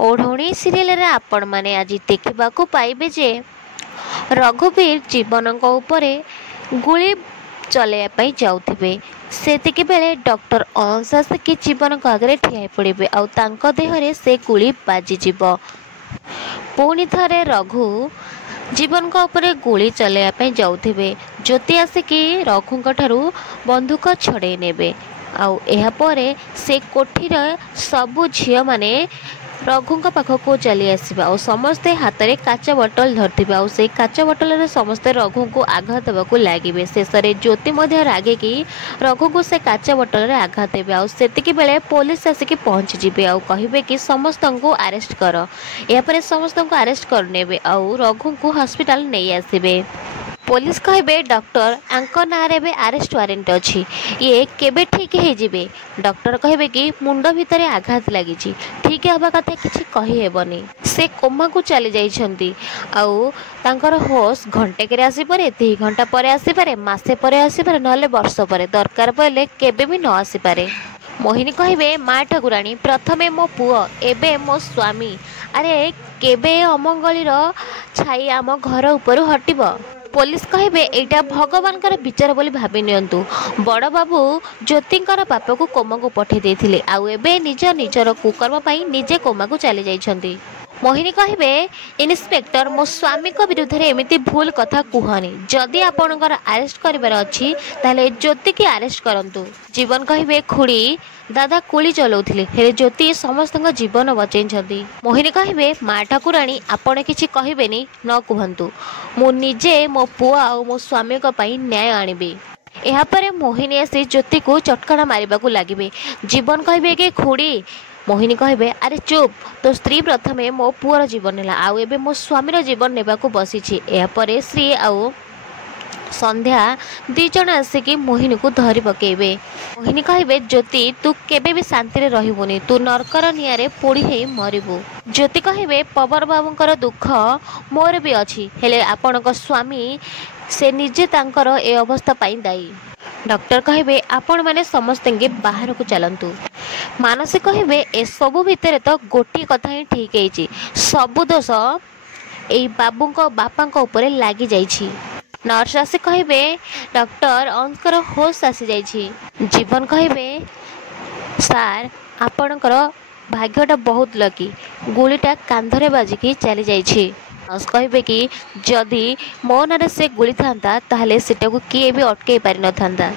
ओढ़णी serial आपण माने आज देखा पाइबे जे रघुवीर जीवन उपरे गुली चलैया जाऊे सेतिक बेले डॉक्टर अंश आसिक जीवन आगे ठिया पड़े आउ देहरे से गुली बाजिज पुणी थे रघु जीवन उपरे गुली चलैया जाऊे ज्योति आसिक रघुंक ठारू बंदूक छड़े ने आउ से कोठीर सबु झील माने रघुंक पाखक चली आसवा और समस्ते हाथ में काच बोतल धरते आउ से काच बोतल समस्ते रघु को आघात देवाक लगे शेष में ज्योति रागिकी रघु को से काच बोतल आघात देवे आतिक बेले पुलिस आसिक पहुँचीजे आउ कहे कि समस्त को आरेस्ट कर यापर समस्त को आरेस्ट करने आउ रघु को हॉस्पिटल नहीं आसबे पुलिस कहे डॉक्टर आंक नारे बे आरेस्ट वारेंट अच्छी ये केबे ठीक है जीवे डॉक्टर कहे कि मुंड भितर आघात लगी ठीक हवा कथा किसी कहीहेबनी से कोमा को चली जाइछंती आउ तांकर होश घंटे के आसीपरे 2 घंटा पर आसीपरे मासे पर आसीपरे नले वर्ष पर दरकार पड़े केबे भी न आसीपरे मोहिनी कहे माँ ठाकुराणी प्रथमे मो पुओ एबे मो स्वामी अरे केबे अमंगलीर छाई आम घर ऊपर हटिब पुलिस कहे एटा भगवान विचार बोली भाभी नियंतु बड़ बाबू ज्योतिंकर बापा को कोमा को पठे देथिले आउ एबे निजर कुकर्म पाई निजे कोमा को चली जाइछंती मोहिनी कहे इन्स्पेक्टर मो स्वामी को विरुद्ध में एमती भूल कथा कहनी जदि आपणकर आरेस्ट करार अच्छी ताले ज्योति की आरेस्ट करंतु जीवन कहे खुड़ी दादा कुली चलाउथिले हेले ज्योति समस्त जीवन बचैछंती मोहिनी कहे माँ ठाकुराणी आपण किछि कहिबेनी न कहंतु मु निजे मो पुआ आ मो स्वामी को पई न्याय आनिबे एहापरे मोहिनी आसी ज्योति को चटकाना मारिबा को लागिबे जीवन कहे कि खुड़ी मोहिनी कहे अरे चुप तो स्त्री प्रथमे मो पुअर जीवन है आउ एबे मो स्वामीर जीवन नेबाकू बसीछि एहापरे श्री आउ संध्या 2 जन आसिक मोहिनी को धरी पकेबे मोहिनी कहे ज्योति तू केबे भी शांति रे रहिबुनी तू नरकर नियारे पोड़ी हे मरिबू ज्योति कहे पवन बाबूंकर दुख मोर भी अछि हेले आपणक स्वामी से निजे तांकर ए अवस्था पाई दायी डॉक्टर कहे आपण माने समस्त बाहर को चलतु मानसी कहे ए सबु भितर तो गोटी कथा ही ठीक है सबु दोष ए बाबूंक बापांक ऊपर लागी जाइछि नर्स आसी कहे डॉक्टर अंशकर होश आसी जाइछि जीवन कहे सार आपणकर भाग्यटा बहुत लकी गुलीटा कांधरे बाजिकी चली जाइछि नर्स कहे कि जदि मो नारे से गुली था ताहले सेटा को किए भी अटकई पारि न थांता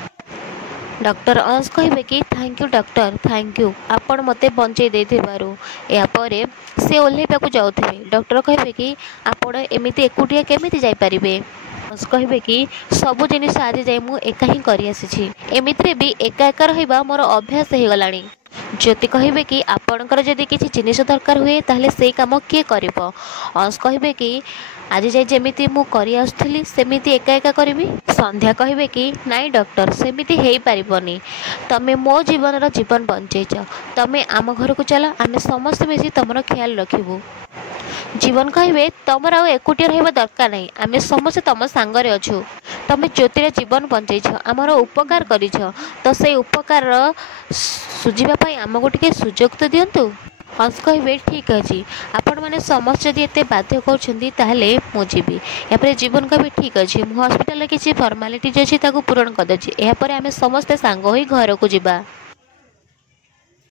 डॉक्टर अंश कहे कि thank you doctor thank you आपण मते बंचई देथिबारु यापरे से ओल्हेबा को जाउथिबे डॉक्टर कहे कि आपण एमिति एकुटिया केमिति जाई परिबे अंश कहे कि सब जिनिस आज जाए मु एका ही करि आसीछि एमितिरे भी एका एका रहिबा मोर अभ्यास हे गलानी ज्योति कहे कि आपणकर जदि किसी जिनिस दरकार हुए ताहले से काम किए करिवो अंश कहे कि आज जाए जमीती मु करि आसुथली सेमिति एका एका करिवि संध्या कहे कि नाई डॉक्टर सेमिति हेई पारिबनी तमे मो जीवन जीवन बंचेच तमे आम घर को चला आमे समस्त मिसी तमर ख्याल रखिबु जीवन कहे तमर आ एकुटिया रहिबा दरकार नहीं आमे समस्त तम सांगरे अछु तमे ज्योतिर जीवन बंचेछ आमर उपकार करिछ तो से उपकार सुझिबा पई आमको टिके सुजोग तो दियंतु हंस कहे ठीक अच्छे आपण मैंने समस्त जदि एत बाध्य कहते मु जीवी यापर जीवन कहे ठीक अच्छे मु हॉस्पिटल किसी फॉर्मालिटीज अच्छी पूरण करदे यापर आम समस्ते सांग हो घर को जीवा।